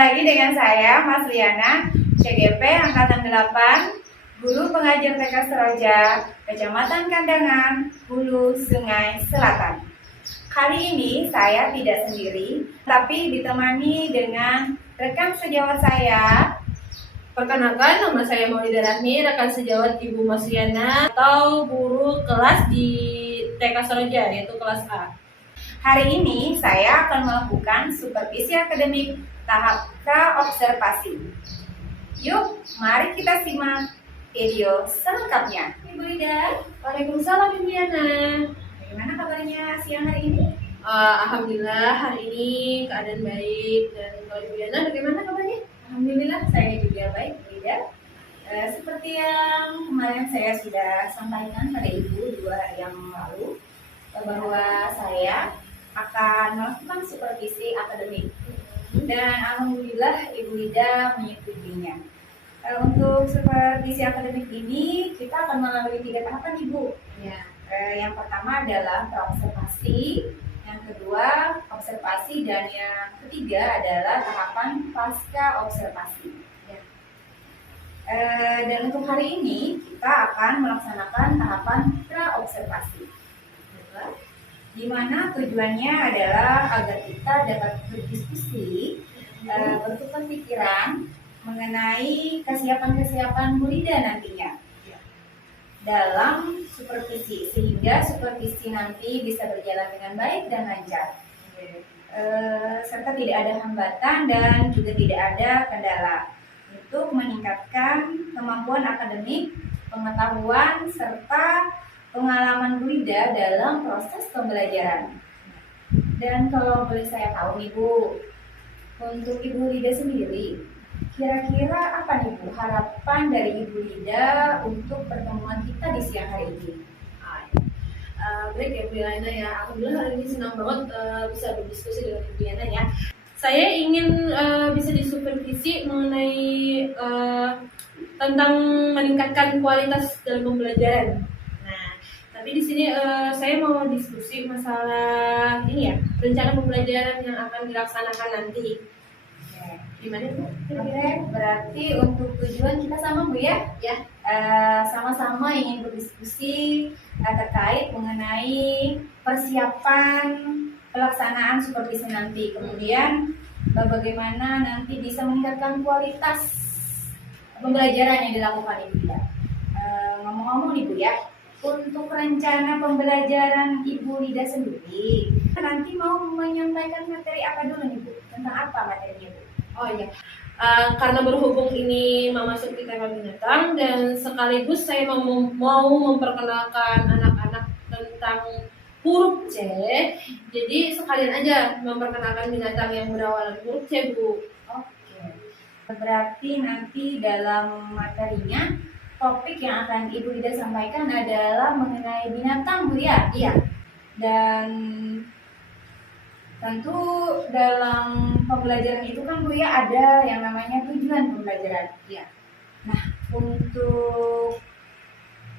lagi dengan saya, Mas Liana, CGP Angkatan 8, Guru Pengajar TK Seroja, Kecamatan Kandangan, Hulu Sungai Selatan. Kali ini saya tidak sendiri, tapi ditemani dengan rekan sejawat saya. Perkenalkan, nama saya Maulida Rahmi, rekan sejawat Ibu Mas Liana atau guru kelas di TK Seroja, yaitu kelas A. Hari ini saya akan melakukan supervisi akademik tahap praobservasi. Yuk, mari kita simak video selengkapnya. Ibu Ida. Waalaikumsalam Ibu Liana. Bagaimana kabarnya siang hari ini? Alhamdulillah hari ini keadaan baik. Dan kalau Ibu Liana bagaimana kabarnya? Alhamdulillah saya juga baik, Bu Ida. Seperti yang kemarin saya sudah sampaikan pada Ibu 2 hari yang lalu, bahwa saya akan melakukan supervisi akademik. Dan alhamdulillah Ibu Ida menyetujuinya. Untuk supervisi akademik ini kita akan melalui 3 tahapan, Ibu. Ya. Yang pertama adalah praobservasi, yang kedua observasi, dan yang ketiga adalah tahapan pasca observasi. Ya. Dan untuk hari ini kita akan melaksanakan tahapan praobservasi, di mana tujuannya adalah agar kita dapat berdiskusi, bertukar pikiran mengenai kesiapan-kesiapan Bu Ida nantinya dalam supervisi, sehingga supervisi nanti bisa berjalan dengan baik dan lancar, serta tidak ada hambatan dan juga tidak ada kendala, untuk meningkatkan kemampuan akademik, pengetahuan, serta pengalaman Bu Ida dalam proses pembelajaran. Dan kalau boleh saya tahu nih Bu, untuk Ibu Lida sendiri, kira-kira apa nih Bu harapan dari Ibu Lida untuk pertemuan kita di siang hari ini? Baik ya Bu Liana ya, alhamdulillah hari ini senang banget bisa berdiskusi dengan Ibu Liana ya. Saya ingin bisa disupervisi mengenai tentang meningkatkan kualitas dalam pembelajaran. Tapi di sini saya mau diskusi masalah ini ya, rencana pembelajaran yang akan dilaksanakan nanti. Gimana Bu? Oke, berarti untuk tujuan kita sama Bu ya? Ya. Sama-sama ingin berdiskusi terkait mengenai persiapan pelaksanaan supervisi nanti. Kemudian bagaimana nanti bisa meningkatkan kualitas pembelajaran yang dilakukan Ibu Ida. Ngomong-ngomong nih Bu ya, untuk rencana pembelajaran Ibu Lida sendiri, nanti mau menyampaikan materi apa dulu nih Bu? Tentang apa materinya Bu? Oh iya, karena berhubung ini memasuki tema binatang dan sekaligus saya mau memperkenalkan anak-anak tentang huruf C, jadi sekalian aja memperkenalkan binatang yang berawalan huruf C Bu. Oke, berarti nanti dalam materinya topik yang akan Ibu Lida sampaikan adalah mengenai binatang Bu ya? Iya. Dan tentu dalam pembelajaran itu kan Bu ya ada yang namanya tujuan pembelajaran. Iya. Nah, untuk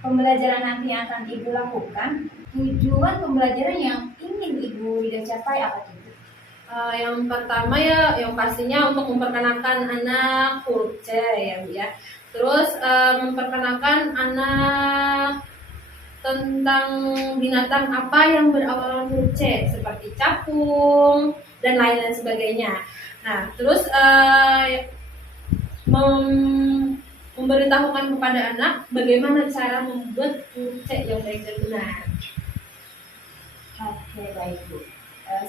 pembelajaran nanti yang akan Ibu lakukan, tujuan pembelajaran yang ingin Ibu Lida capai apa tuh? Yang pertama ya, yang pastinya untuk memperkenalkan anak huruf C ya Bu ya. Terus memperkenalkan anak tentang binatang apa yang berawalan huruf C, seperti capung dan lain-lain sebagainya. Nah, terus memberitahukan kepada anak bagaimana cara membuat huruf C yang baik dan benar. Oke, baik Bu.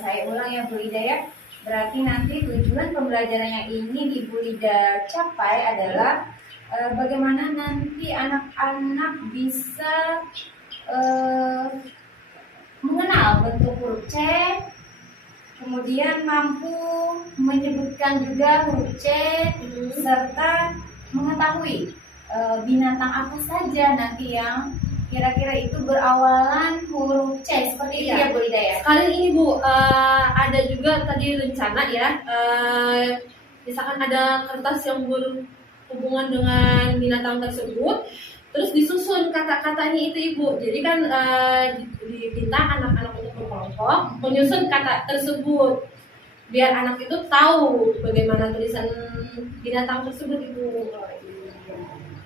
Saya ulang ya Bu Lida ya. Berarti nanti tujuan pembelajaran yang ingin Ibu Lida capai adalah bagaimana nanti anak-anak bisa mengenal bentuk huruf C, kemudian mampu menyebutkan juga huruf C, serta mengetahui binatang apa saja nanti yang kira-kira itu berawalan huruf C, seperti itu ya Bu Lida ya. Kali ini Bu, ada juga tadi rencana ya, misalkan ada kertas yang berhubungan dengan binatang tersebut, terus disusun kata-katanya itu Ibu. Jadi kan diminta anak-anak untuk berkelompok menyusun kata tersebut. biar anak itu tahu bagaimana tulisan binatang tersebut Ibu.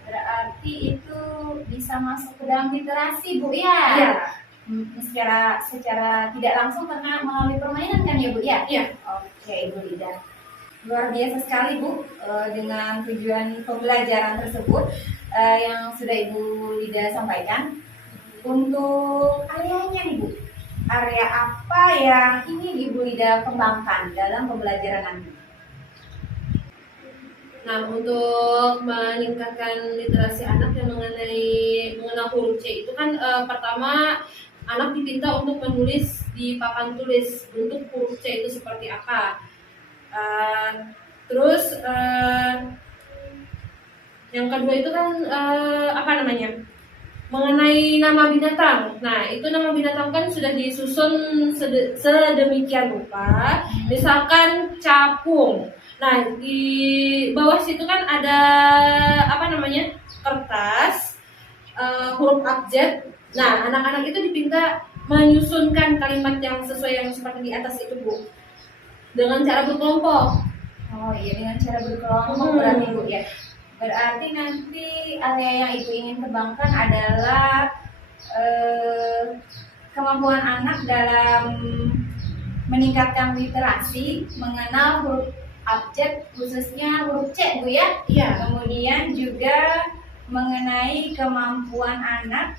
Berarti itu bisa masuk ke dalam literasi Bu ya? Iya. Secara tidak langsung karena melalui permainan kan ya Bu ya? Iya. Oke Ibu Lida. Luar biasa sekali Bu dengan tujuan pembelajaran tersebut yang sudah Ibu Lida sampaikan. Untuk areanya nih Bu, area apa yang ingin Ibu Lida kembangkan dalam pembelajaran nanti? Nah, untuk meningkatkan literasi anak yang mengenal huruf C itu kan pertama anak diminta untuk menulis di papan tulis bentuk huruf C itu seperti apa. Terus yang kedua itu kan apa namanya? Mengenai nama binatang. Nah, itu nama binatang kan sudah disusun sedemikian rupa. Misalkan capung. Nah, di bawah situ kan ada apa namanya? Kertas, huruf abjad. Nah, anak-anak itu dipinta menyusunkan kalimat yang sesuai yang seperti di atas itu, Bu. Dengan cara berkelompok. Oh iya, dengan cara berkelompok berarti Bu ya. Berarti nanti area yang Ibu ingin kembangkan adalah kemampuan anak dalam meningkatkan literasi, mengenal huruf abjad khususnya huruf C Bu ya. Iya. Kemudian juga mengenai kemampuan anak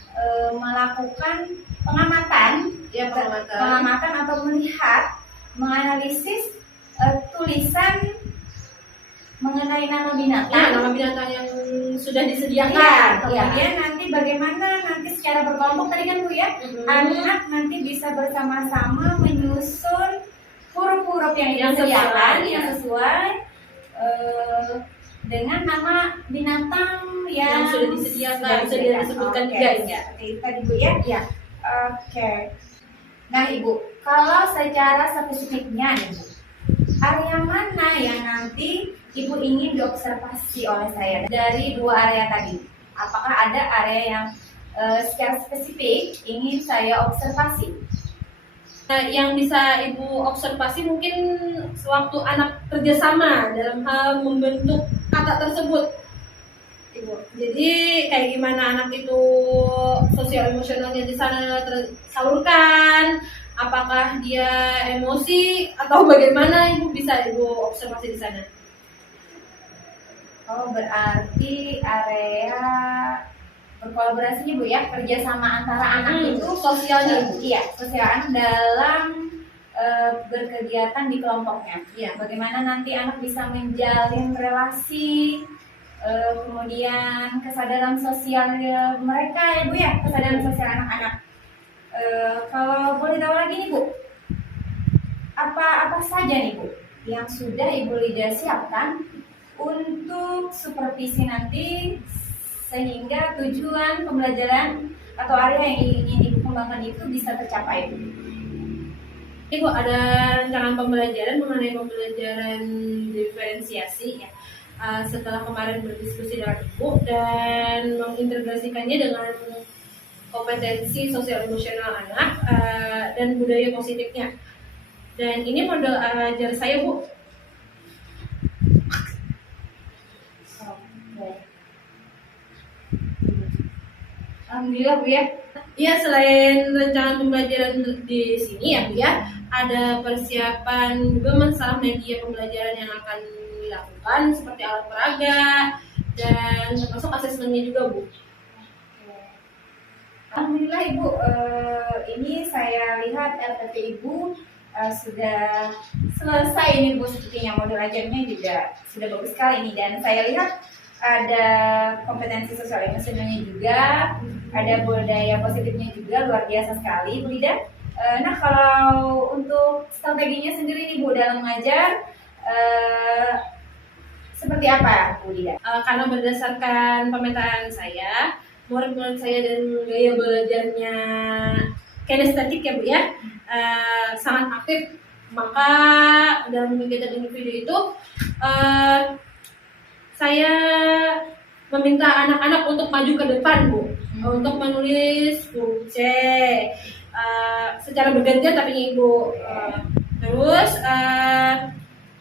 melakukan pengamatan, Ya, pengamatan atau melihat, menganalisis tulisan mengenai nama binatang. Ya, nama binatang yang sudah disediakan. Ya, kemudian nanti bagaimana nanti secara berkelompok tadi kan Bu ya, anak nanti bisa bersama-sama menyusun huruf-huruf yang disediakan yang sesuai dengan nama binatang yang sudah disediakan, sudah disebutkan juga ya. Oke, tadi Bu ya. Ya. Oke. Nah Ibu, kalau secara spesifiknya nih Bu, area mana yang nanti Ibu ingin diobservasi oleh saya dari dua area tadi? Apakah ada area yang secara spesifik ingin saya observasi? Yang bisa Ibu observasi mungkin sewaktu anak kerjasama dalam hal membentuk kata tersebut, Ibu. Jadi kayak gimana anak itu sosial emosionalnya di sana tersalurkan, apakah dia emosi atau bagaimana, Ibu bisa Ibu observasi di sana. Oh, berarti area berkolaborasinya Bu ya, kerjasama antara anak itu Sosialnya, Ibu. iya, sosial anak dalam berkegiatan di kelompoknya. Iya. Bagaimana nanti anak bisa menjalin relasi, kemudian kesadaran sosial mereka ya Bu ya, kesadaran sosial anak-anak. Kalau boleh tahu lagi nih Bu, apa saja nih Bu yang sudah Ibu Lida siapkan untuk supervisi nanti sehingga tujuan pembelajaran atau area yang ingin Ibu kembangkan itu bisa tercapai? Ibu ada rancangan pembelajaran mengenai pembelajaran diferensiasi ya. Setelah kemarin berdiskusi dengan Ibu dan mengintegrasikannya dengan kompetensi sosial emosional anak dan budaya positifnya. Dan ini model ajar saya Bu. Alhamdulillah Bu ya. Iya, selain rancangan pembelajaran di sini ya Bu ya, ada persiapan juga masalah media pembelajaran yang akan dilakukan seperti alat peraga dan termasuk asesmennya juga Bu. Alhamdulillah Ibu, ini saya lihat RTP Ibu sudah selesai ini Bu, sepertinya modul ajarnya juga sudah bagus sekali ini, dan saya lihat ada kompetensi sosial emosionalnya juga, ada budaya positifnya juga, luar biasa sekali Bu Lida. Nah kalau untuk strateginya sendiri nih Bu dalam mengajar seperti apa Bu Lida? Karena berdasarkan pemetaan saya, murid-murid saya dan gaya belajarnya kinestetik ya Bu ya, sangat aktif, maka dalam kegiatan individu itu saya meminta anak-anak untuk maju ke depan Bu, untuk menulis huruf C secara bergantian, tapi Ibu Terus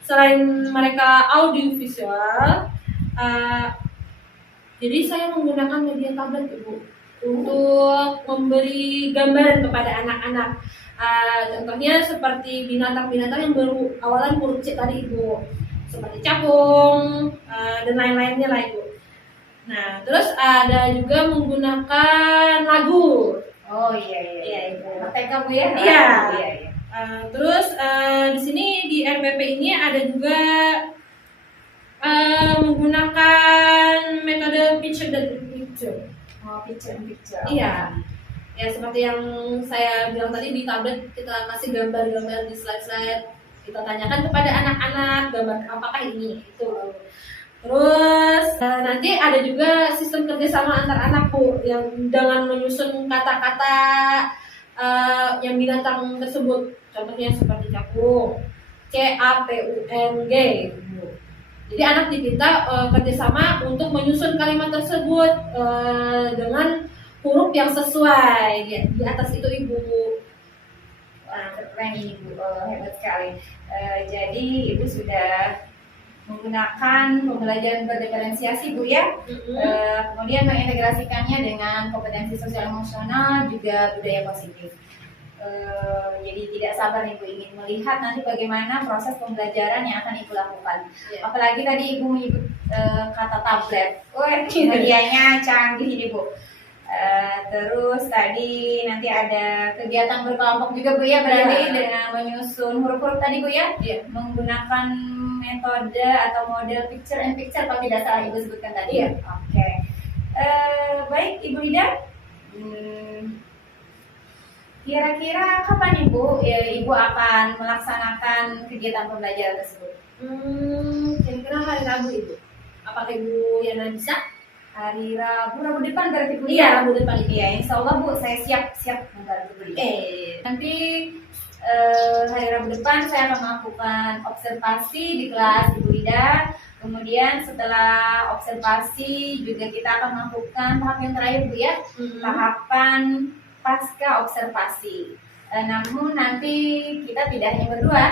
selain mereka audiovisual, jadi saya menggunakan media tablet Ibu untuk memberi gambaran kepada anak-anak. Contohnya seperti binatang-binatang yang baru awalan huruf C tadi Ibu, seperti capung dan lain-lainnya lah Ibu. Nah, terus ada juga menggunakan lagu. Oh iya iya. Iya Ibu. TK Bu ya? Iya. Iya iya. Terus di sini di RPP ini ada juga menggunakan metode picture dan picture. Oh picture in picture. Iya. Ya seperti yang saya bilang tadi, di tablet kita kasih gambar-gambar di slide-slide, kita tanyakan kepada anak-anak gambar apakah ini itu. Terus nanti ada juga sistem kerjasama antar anak Bu, yang dengan menyusun kata-kata yang binatang tersebut, contohnya seperti capung, CAPUNG. Jadi anak diminta kerjasama untuk menyusun kalimat tersebut dengan huruf yang sesuai di atas itu Ibu. Wah, keren ini Bu, hebat sekali. Jadi Ibu sudah menggunakan pembelajaran berdiferensiasi Bu ya. Kemudian mengintegrasikannya dengan kompetensi sosial emosional juga budaya positif. Jadi tidak sabar nih Bu, ingin melihat nanti bagaimana proses pembelajaran yang akan Ibu lakukan. Apalagi tadi Ibu menyebut kata tablet. Wah, medianya canggih ini Bu. Terus tadi nanti ada kegiatan berkelompok juga Bu ya, berarti dengan menyusun huruf-huruf tadi Bu ya, menggunakan metode atau model picture and picture kalau tidak salah Ibu sebutkan tadi ya. Oke. Baik Ibu Lida, kira-kira kapan Ibu Ibu akan melaksanakan kegiatan pembelajaran tersebut? Kira-kira hari Rabu Ibu. Apakah Ibu Yana bisa? Hari Rabu depan berarti Bu? Iya, Rabu depan itu. Iya, insya Allah Bu, saya siap membantu Bu. Nanti hari Rabu depan saya akan melakukan observasi di kelas Ibu Lida. Kemudian setelah observasi juga kita akan melakukan tahap yang terakhir Bu ya, tahapan pasca observasi. Namun nanti kita tidak hanya berdua,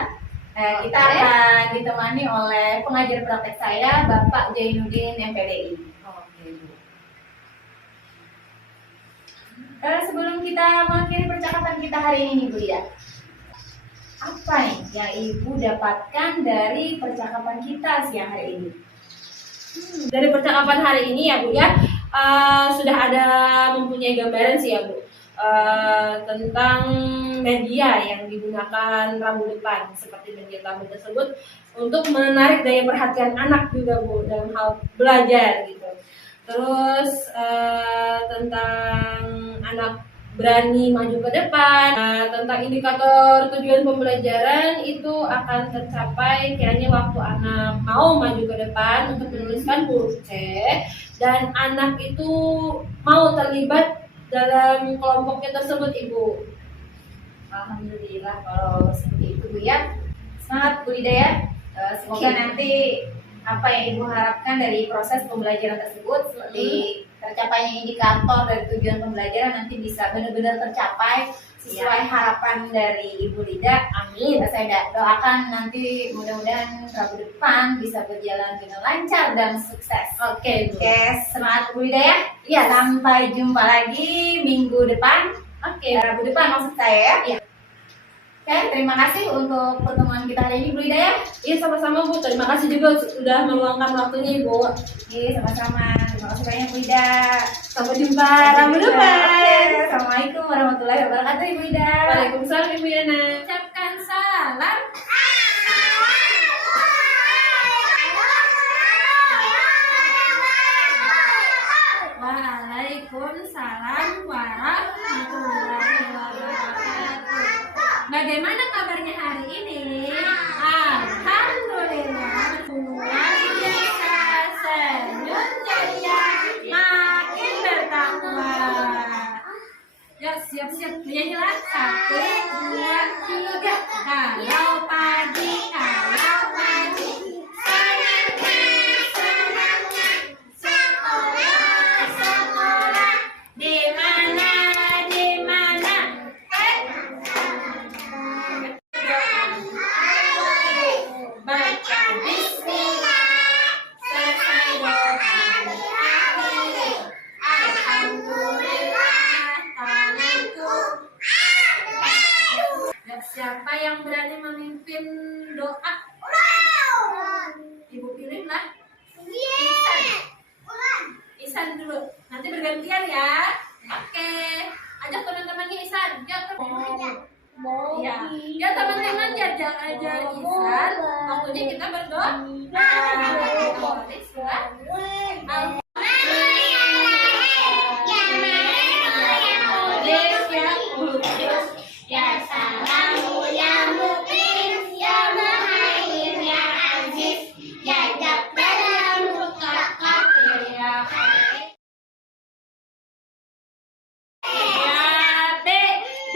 kita akan ditemani oleh pengajar praktek saya, Bapak Jainuddin MPDI. Sebelum kita mengakhiri percakapan kita hari ini Bu Lida, apa nih yang Ibu dapatkan dari percakapan kita siang hari ini? Dari percakapan hari ini ya Bu ya, sudah ada mempunyai gambaran sih ya Bu, tentang media yang digunakan Rabu depan, seperti media tablet tersebut untuk menarik daya perhatian anak juga Bu dalam hal belajar gitu. Terus tentang anak berani maju ke depan, tentang indikator tujuan pembelajaran itu akan tercapai kiranya waktu anak mau maju ke depan untuk menuliskan huruf C, dan anak itu mau terlibat dalam kelompoknya tersebut Ibu. Alhamdulillah kalau seperti itu Bu ya. Semangat Bu Lida ya. Semoga nanti apa yang Ibu harapkan dari proses pembelajaran tersebut, seperti tercapainya indikator dari tujuan pembelajaran nanti bisa benar-benar tercapai sesuai harapan dari Ibu Lida. Amin. Saya doakan nanti mudah-mudahan Rabu depan bisa berjalan dengan lancar dan sukses. Oke, semangat Bu Lida ya. Iya, sampai jumpa lagi minggu depan. Rabu depan maksud saya ya. Oke, terima kasih untuk pertemuan kita hari ini Bu Lida ya. Iya, sama-sama Bu. Terima kasih juga sudah meluangkan waktunya Ibu. Iya, sama-sama. Terima kasih banyak Bu Lida. Sampai jumpa Rabu depan. Assalamualaikum warahmatullahi wabarakatuh Ibu Lida. Waalaikumsalam Ibu Yana. Ucapkan salam. Waalaikumsalam warahmatullahi wabarakatuh. Bagaimana kabarnya hari ini? Alhamdulillah, luar biasa, senyum ceria, makin bertakwa. Ya, siap-siap nyanyilah. 1, 2, 3. Kalau pagi, senangnya, sekolah, di mana, gantian ya. Oke, ajak teman-temannya Isan. Ya, ya teman-teman diajak aja Isan. Waktunya kita berdoa. Bismillah. Ya salamu ya mukmin ya muhaimin ya aziz ya jabbar ya mutakabbir ya Ya, B,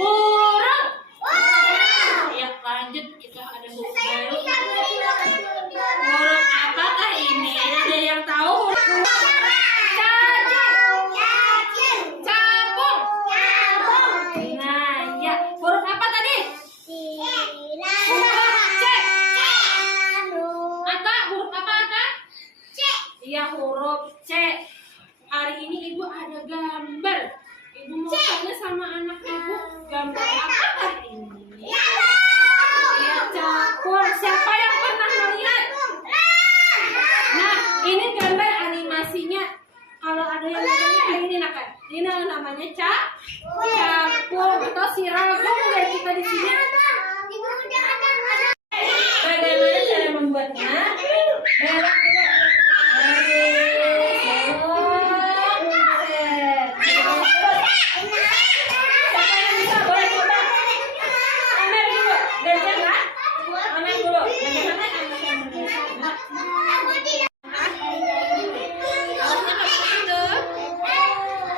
huruf. Ya, lanjut kita ada huruf baru. Huruf apakah ini? Ada yang tahu? Capung. Nah, ya. Huruf apa tadi? C. Ata, huruf apa Ata? Iya, huruf C. Hari ini Ibu ada gambar. Ibu mau tanya sama anak Ibu, gambar apakah ini? Ya, capung. Siapa yang pernah melihat? Nah, ini gambar animasinya. Kalau ada yang namanya ini nakan. Ini namanya capung atau siragum dari kita di sini. Bagaimana cara membuatnya? Merah dulu. Siapa yang bisa? Boleh coba. Amer dulu. Gantian lah. Amer dulu. Bagaimana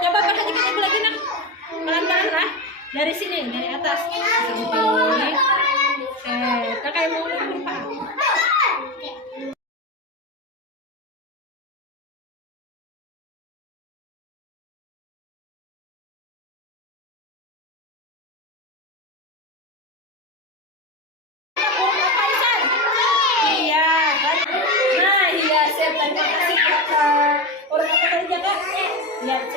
coba perhatikan Ibu lagi nak. Pelan-pelan lah. Dari sini, dari atas. Sampai. Kita kayak mau lupa. Iya, kan? Nah, iya, Sep. Terima kasih, Kakak. Huruf apa tadi, Kakak? Iya, C.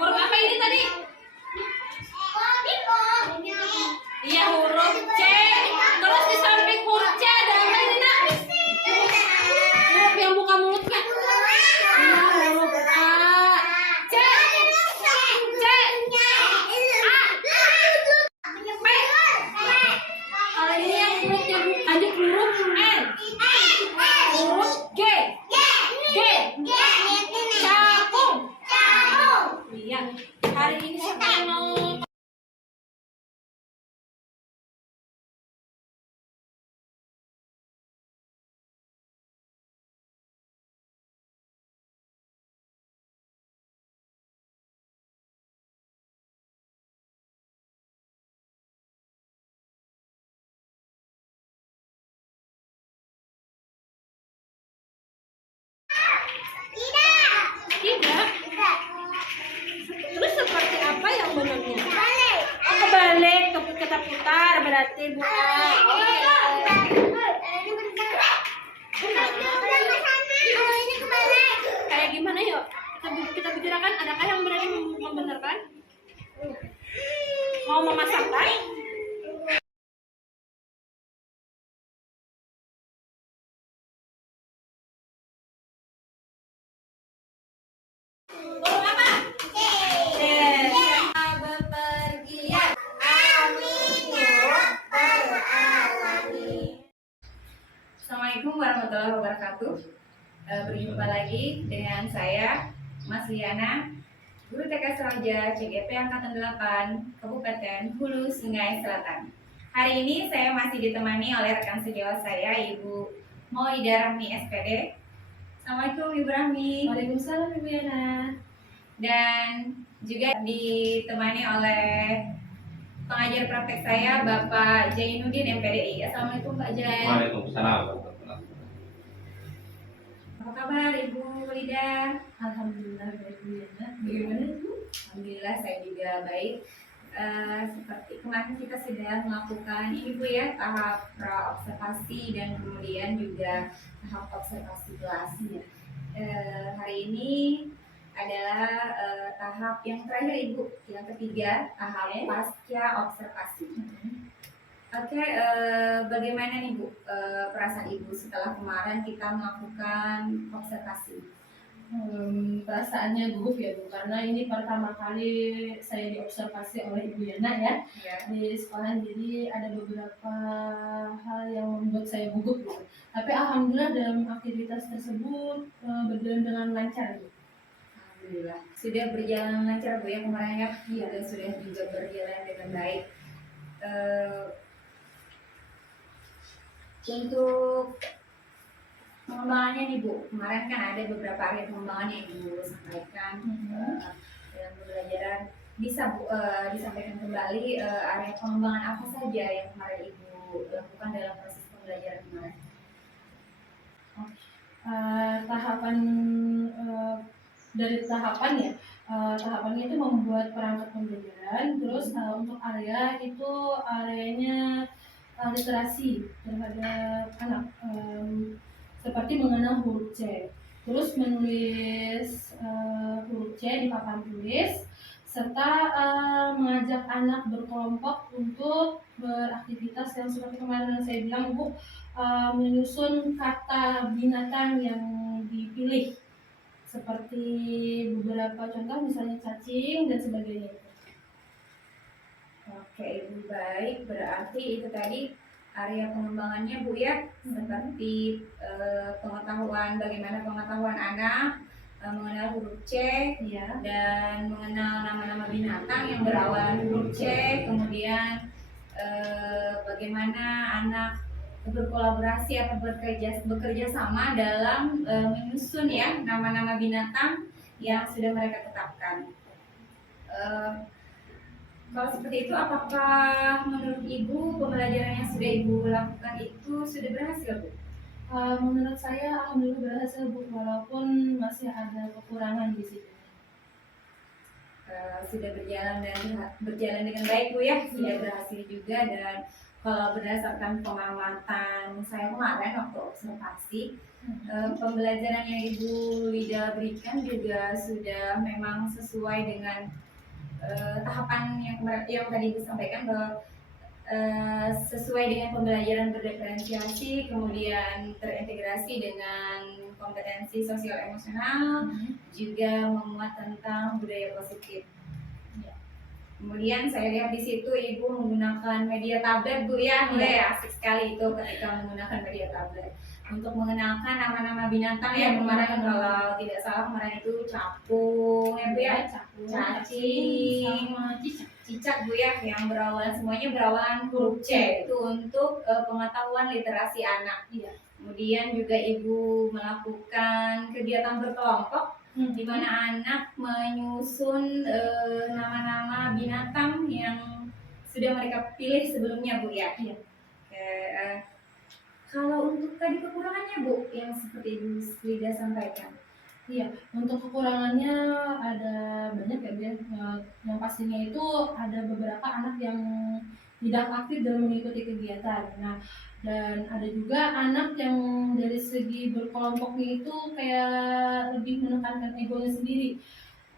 Huruf apa ini tadi? Iya, huruf C. Terus di samping huruf C ada apa ini, nak? Huruf yang buka mulutnya. Iya, huruf A. C. C. A. P. Kalau ini yang mulutnya lanjut huruf N. Huruf G. G. Capung. Iya. Hari ini siapa yang mau? Tidak. Terus seperti apa yang benarnya? Oh, kebalik, kita putar berarti bukan. Kayak gimana yuk? Kita bicarakan. Adakah yang berani membenarkan? Mau memasangkan? Huruf apa? C. Bepergian. Assalamualaikum warahmatullahi wabarakatuh. Berjumpa lagi dengan saya, Mas Liana, Guru TK Seraja CGP Angkatan 8, Kabupaten Hulu Sungai Selatan. Hari ini saya masih ditemani oleh rekan sejawat saya, Ibu Maulidah Rahmi SPD. Assalamualaikum Ibu Rahmi. Waalaikumsalam Ibu Yana. Dan juga ditemani oleh pengajar praktek saya, Bapak Jainuddin MPDI. Assalamualaikum Pak Jai. Waalaikumsalam. Apa kabar Ibu Lidah? Alhamdulillah baik Bu Yana. Bagaimana Ibu? Alhamdulillah saya juga baik. Seperti kemarin kita sudah melakukan ini Bu ya, tahap pra observasi dan kemudian juga tahap observasi kelas. Hari ini adalah tahap yang terakhir Ibu, yang ketiga, tahap pasca observasi. Oke, bagaimana nih Bu perasaan Ibu setelah kemarin kita melakukan observasi? Perasaannya gugup ya Bu, karena ini pertama kali saya diobservasi oleh Ibu Yana ya Ya. di sekolah, jadi ada beberapa hal yang membuat saya gugup gitu. Tapi alhamdulillah dalam aktivitas tersebut berjalan dengan lancar Bu. Alhamdulillah sudah berjalan lancar Bu ya kemarin ya. Iya. Dan sudah juga berjalan dengan baik. Eh, untuk pengembangannya nih Bu, kemarin kan ada beberapa area pengembangan yang Ibu sampaikan dalam pembelajaran. Bisa Bu disampaikan kembali area pengembangan apa saja yang kemarin Ibu lakukan dalam proses pembelajaran kemarin? Tahapan dari tahapan ya, tahapannya itu membuat perangkat pembelajaran. Terus untuk area itu areanya literasi terhadap anak, seperti mengenal huruf C, terus menulis huruf C di papan tulis, serta mengajak anak berkelompok untuk beraktivitas yang seperti kemarin yang saya bilang Bu, menyusun kata binatang yang dipilih, seperti beberapa contoh misalnya cacing dan sebagainya. Oke Ibu, baik, berarti itu tadi area pengembangannya Bu ya, seperti pengetahuan, bagaimana pengetahuan anak mengenal huruf C Iya. dan mengenal nama-nama binatang yang berawalan huruf C, kemudian bagaimana anak berkolaborasi atau bekerja sama dalam menyusun ya nama-nama binatang yang sudah mereka tetapkan. Kalau seperti itu, apakah menurut Ibu pembelajaran yang sudah Ibu lakukan itu sudah berhasil Bu? Menurut saya alhamdulillah berhasil Bu, walaupun masih ada kekurangan di situ. Sudah berjalan dengan baik Bu ya, sudah berhasil juga. Dan kalau berdasarkan pengamatan saya kemarin waktu observasi, pembelajaran yang Ibu Lida berikan juga sudah memang sesuai dengan tahapan yang tadi Ibu sampaikan, bahwa sesuai dengan pembelajaran berdiferensiasi, kemudian terintegrasi dengan kompetensi sosial emosional, juga memuat tentang budaya positif. Ya. Kemudian saya lihat di situ Ibu menggunakan media tablet Bu ya, asik sekali itu ketika menggunakan media tablet untuk mengenalkan nama-nama binatang yang kemarin kalau tidak salah kemarin itu capung ya Bu ya, cacing, cicak Bu ya, yang berawalan semuanya berawalan huruf C, itu untuk pengetahuan literasi anak. Iya. Kemudian juga Ibu melakukan kegiatan berkelompok di mana anak menyusun nama-nama binatang yang sudah mereka pilih sebelumnya Bu ya. Iya. Kalau untuk tadi kekurangannya Bu, yang seperti Ibu Lida sampaikan. Iya, untuk kekurangannya ada banyak ya Bu. Yang pastinya itu ada beberapa anak yang tidak aktif dalam mengikuti kegiatan. Nah, dan ada juga anak yang dari segi berkelompoknya itu kayak lebih menekankan egonya sendiri,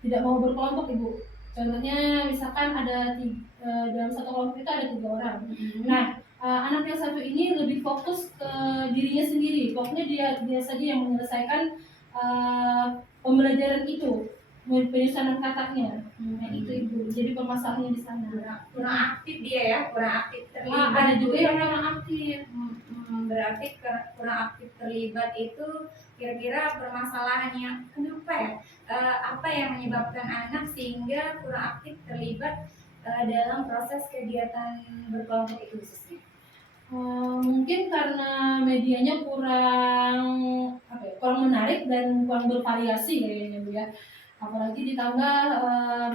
tidak mau berkelompok Ibu. Contohnya misalkan ada dalam satu kelompok itu ada 3 orang. Nah, anak yang satu ini lebih fokus ke dirinya sendiri, pokoknya dia saja yang menyelesaikan pembelajaran itu, penyusunan katanya. Nah, itu Ibu, jadi permasalahannya di sana. Kurang aktif dia ya, kurang aktif terlibat. Ada juga yang kurang aktif. Berarti kurang aktif terlibat itu kira-kira permasalahannya kenapa ya? Apa yang menyebabkan anak sehingga kurang aktif terlibat dalam proses kegiatan berkelompok itu khususnya? Mungkin karena medianya kurang menarik dan kurang bervariasi kayaknya Bu ya. Apalagi ditambah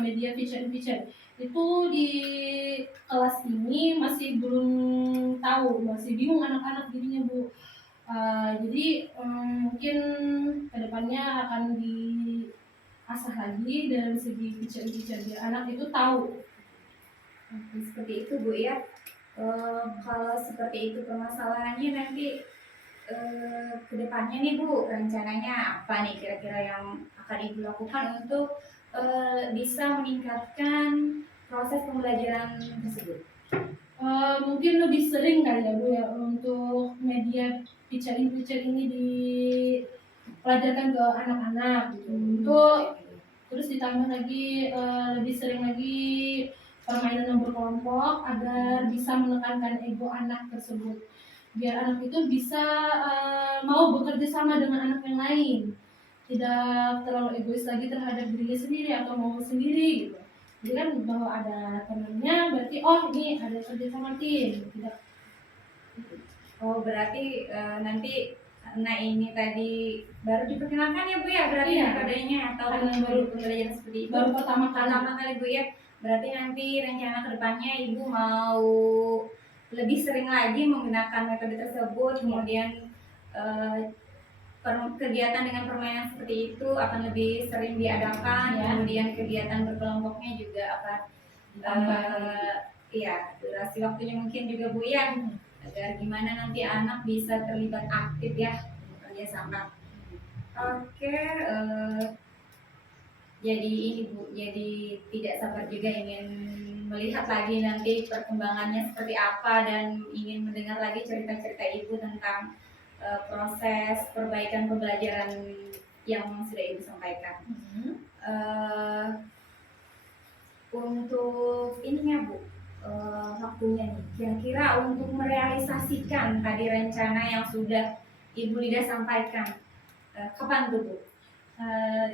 media fiction itu di kelas ini masih belum tahu, masih bingung anak-anak jadinya Bu. Jadi mungkin kedepannya akan diasah lagi dari segi fiction biar anak itu tahu. Seperti itu Bu ya. Kalau seperti itu permasalahannya nanti kedepannya nih Bu, rencananya apa nih kira-kira yang akan Ibu lakukan untuk bisa meningkatkan proses pembelajaran tersebut? Mungkin lebih sering kali ya Bu ya untuk media feature ini dipelajarkan ke anak-anak gitu. Untuk terus ditambah lagi lebih sering lagi permainan yang berkelompok agar bisa menekankan ego anak tersebut. Biar anak itu bisa mau bekerja sama dengan anak yang lain. Tidak terlalu egois lagi terhadap dirinya sendiri atau mau sendiri gitu. Jadi kan bahwa ada temannya berarti oh ini ada kerja sama tim. Tidak. Oh berarti nanti karena ini tadi baru diperkenalkan ya Bu ya, berarti Iya. metodenya atau Karena baru pembelajaran seperti itu baru pertama kali Bu ya. Berarti nanti rencana kedepannya Ibu mau lebih sering lagi menggunakan metode tersebut, kemudian eh, kegiatan dengan permainan seperti itu akan lebih sering diadakan, Ya. kemudian kegiatan berkelompoknya juga akan iya durasi waktunya mungkin juga Bu ya, agar gimana nanti anak bisa terlibat aktif ya bekerja sama. Oke, jadi ini Bu, jadi tidak sabar juga ingin melihat lagi nanti perkembangannya seperti apa dan ingin mendengar lagi cerita-cerita Ibu tentang proses perbaikan pembelajaran yang sudah Ibu sampaikan. Untuk ininya Bu, waktunya nih, kira-kira untuk merealisasikan tadi rencana yang sudah Ibu Lida sampaikan, kapan tuh Bu?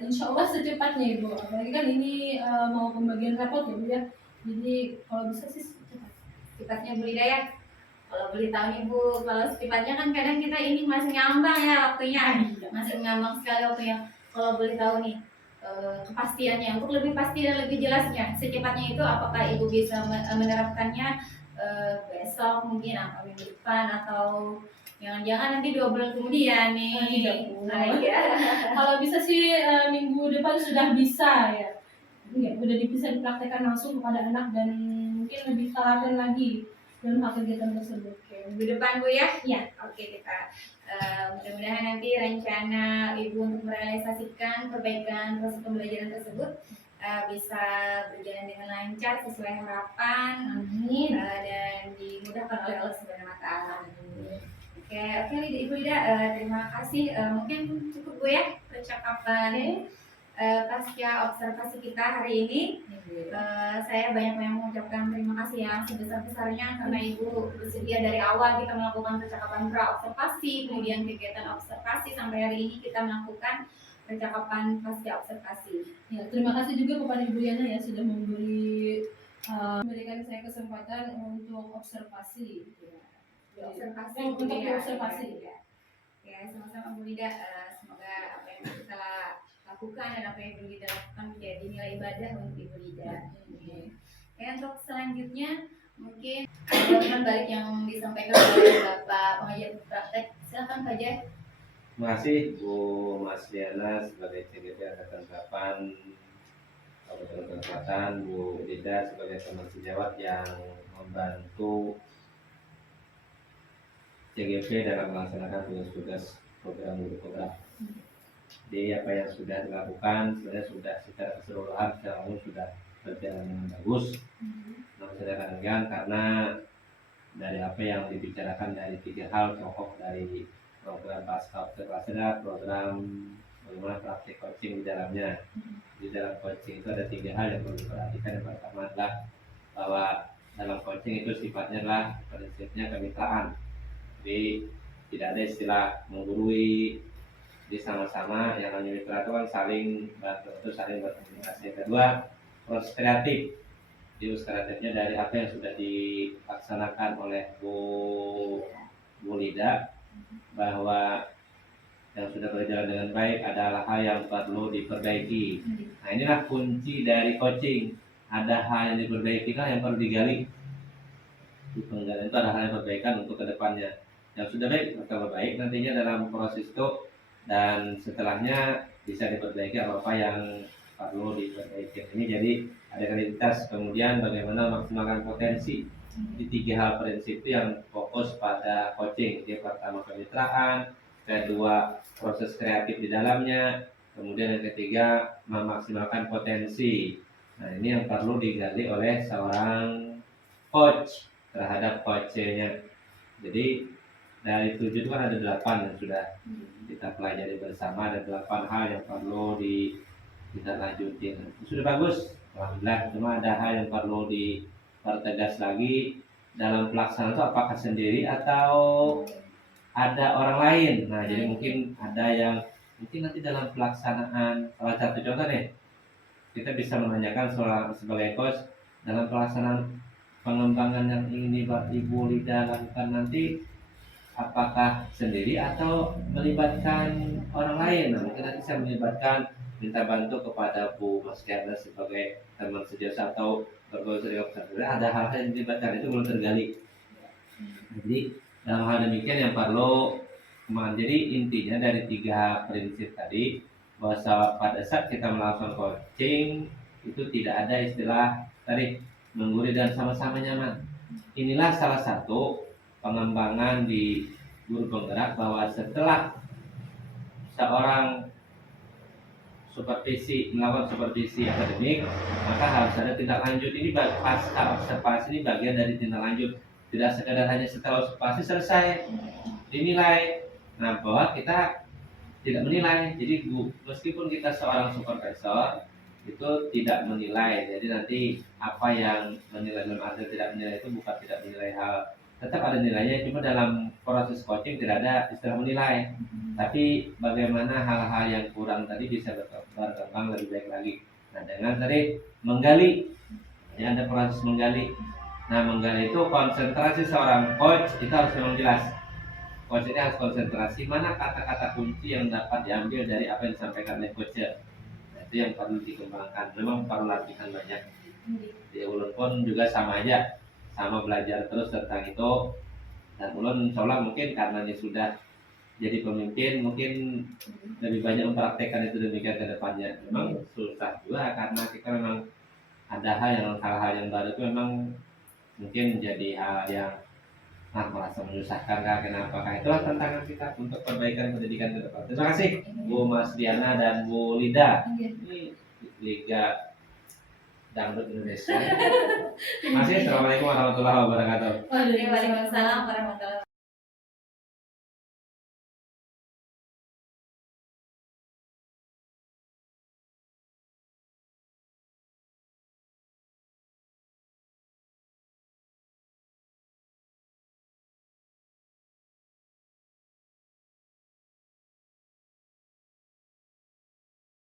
Insya Allah secepatnya Ibu. Apalagi kan ini mau pembagian rapot ya Bu ya. Jadi kalau bisa sih cepat. Cepatnya Bu Lida ya. Kalau boleh tahu nih Bu, kalau secepatnya kan kadang kita ini masih ngambang ya waktunya, masih ngambang sekali waktunya. Kalau boleh tahu nih kepastiannya, untuk lebih pasti dan lebih jelasnya, secepatnya itu apakah Ibu bisa menerapkannya besok mungkin atau minggu depan atau jangan-jangan nanti 2 bulan kemudian nih. Tidak Bu. Iya. Kalau bisa sih minggu depan sudah bisa ya. Ya, udah bisa dipraktekkan langsung kepada anak dan mungkin lebih telaten lagi dalam hal kegiatan tersebut. Oke, minggu depan Bu ya? Iya. Oke, kita mudah-mudahan nanti rencana Ibu untuk merealisasikan perbaikan proses pembelajaran tersebut bisa berjalan dengan lancar sesuai harapan. Amin. Dan dimudahkan oleh Allah Subhanahu wa taala. Oke, Ibu Lida, terima kasih. Mungkin cukup Bu ya percakapan pasca observasi kita hari ini. Saya banyak mengucapkan terima kasih yang sebesar-besarnya karena Ibu bersedia dari awal kita melakukan percakapan pra-observasi, kemudian kegiatan observasi sampai hari ini kita melakukan percakapan pasca observasi. Ya, terima kasih juga kepada Ibu Yana ya sudah memberikan saya kesempatan untuk observasi. Observasi Untuk ya, observasi. Ya, sama-sama Bu Lida. Semoga apa yang kita lakukan dan apa yang Ibu Lida lakukan menjadi nilai ibadah untuk Ibu Lida. Untuk selanjutnya mungkin ada balik yang disampaikan oleh Bapak pengajar praktek. Silakan Pak Jai. Terima kasih Bu Mas Diana sebagai CGP Angkatan 8 Kabupaten Selatan, Bu Lida sebagai teman sejawat yang membantu CGP dalam melaksanakan tugas-tugas program guru program. Jadi apa yang sudah dilakukan sebenarnya sudah secara keseluruhan secara umum sudah berjalan dengan bagus. Namun saya katakan karena dari apa yang dibicarakan dari 3 hal pokok dari program pasca observasi adalah program bagaimana praktik coaching di dalamnya. Di dalam coaching itu ada 3 hal yang perlu diperhatikan. Yang pertama adalah bahwa dalam coaching itu sifatnya adalah prinsipnya kemitraan. Jadi tidak ada istilah menggurui, jadi sama-sama yang namanya mitra itu kan saling bantu, saling berkomunikasi. Yang kedua, proses kreatif. Jadi proses kreatifnya dari apa yang sudah dilaksanakan oleh Bu Lida, bahwa yang sudah berjalan dengan baik adalah hal yang perlu diperbaiki. Nah inilah kunci dari coaching. Ada hal yang diperbaiki kan yang perlu digali. Di penggalian itu ada hal yang perbaikan untuk kedepannya. Yang sudah baik bertambah baik nantinya dalam proses itu, dan setelahnya bisa diperbaiki apa yang perlu diperbaiki. Ini jadi ada kreativitas, kemudian bagaimana maksimalkan potensi. Di 3 hal prinsip itu yang fokus pada coaching. Yang pertama kemitraan, kedua proses kreatif di dalamnya, kemudian yang ketiga memaksimalkan potensi. Nah ini yang perlu digali oleh seorang coach. terhadap coachnya. Jadi dari 7 itu kan ada 8 yang sudah kita pelajari bersama, ada 8 hal yang perlu kita lanjutin. Itu sudah bagus, alhamdulillah. Cuma ada hal yang perlu dipertegas lagi dalam pelaksanaan itu, apakah sendiri atau ada orang lain. Nah, jadi mungkin ada yang mungkin nanti dalam pelaksanaan, salah satu contoh nih, kita bisa menanyakan sebagai coach dalam pelaksanaan pengembangan yang ingin Ibu Lida lakukan nanti, apakah sendiri atau melibatkan orang lain. Nah, mungkin nanti saya melibatkan, minta bantu kepada Bu Mas Kiana sebagai teman sejasa atau bergaul dengan peserta. Ada hal-hal yang dilibatkan, itu belum tergali. Jadi dalam hal demikian yang perlu jadi intinya dari 3 prinsip tadi, bahwa pada saat kita melakukan coaching itu tidak ada istilah tadi menggurui dan sama-sama nyaman. Inilah salah satu pengembangan di guru penggerak, bahwa setelah seorang melakukan supervisi akademik, maka harus ada tindak lanjut. Ini pasca observasi ini bagian dari tindak lanjut, tidak sekedar hanya setelah observasi selesai dinilai. Nah, bahwa kita tidak menilai, jadi meskipun kita seorang supervisor itu tidak menilai, jadi nanti apa yang menilai dalam arti tidak menilai itu bukan tidak menilai hal, tetap ada nilainya, cuma dalam proses coaching tidak ada istilah menilai, tapi bagaimana hal-hal yang kurang tadi bisa berkembang lebih baik lagi. Nah, dengan tadi menggali, ya ada proses menggali. Nah, menggali itu konsentrasi seorang coach itu harus memang jelas. Coach ini harus konsentrasi mana kata-kata kunci yang dapat diambil dari apa yang disampaikan oleh coach. Nah, itu yang perlu dikembangkan. Memang perlu latihan banyak. Di ulun pun juga sama aja, sama belajar terus tentang itu. Dan ulun insya Allah mungkin karena ini sudah jadi pemimpin, mungkin lebih banyak mempraktekkan itu demikian ke depannya. Memang susah juga karena kita memang ada hal-hal yang baru itu memang mungkin menjadi hal yang merasa menyusahkan kah, kenapa kah. Itulah tantangan kita untuk perbaikan pendidikan ke depan. Terima kasih Bu Mas Diana dan Bu Lida. Ini Liga Dangdut Indonesia. Terima kasih. Assalamualaikum warahmatullahi wabarakatuh. Waalaikumsalam warahmatullahi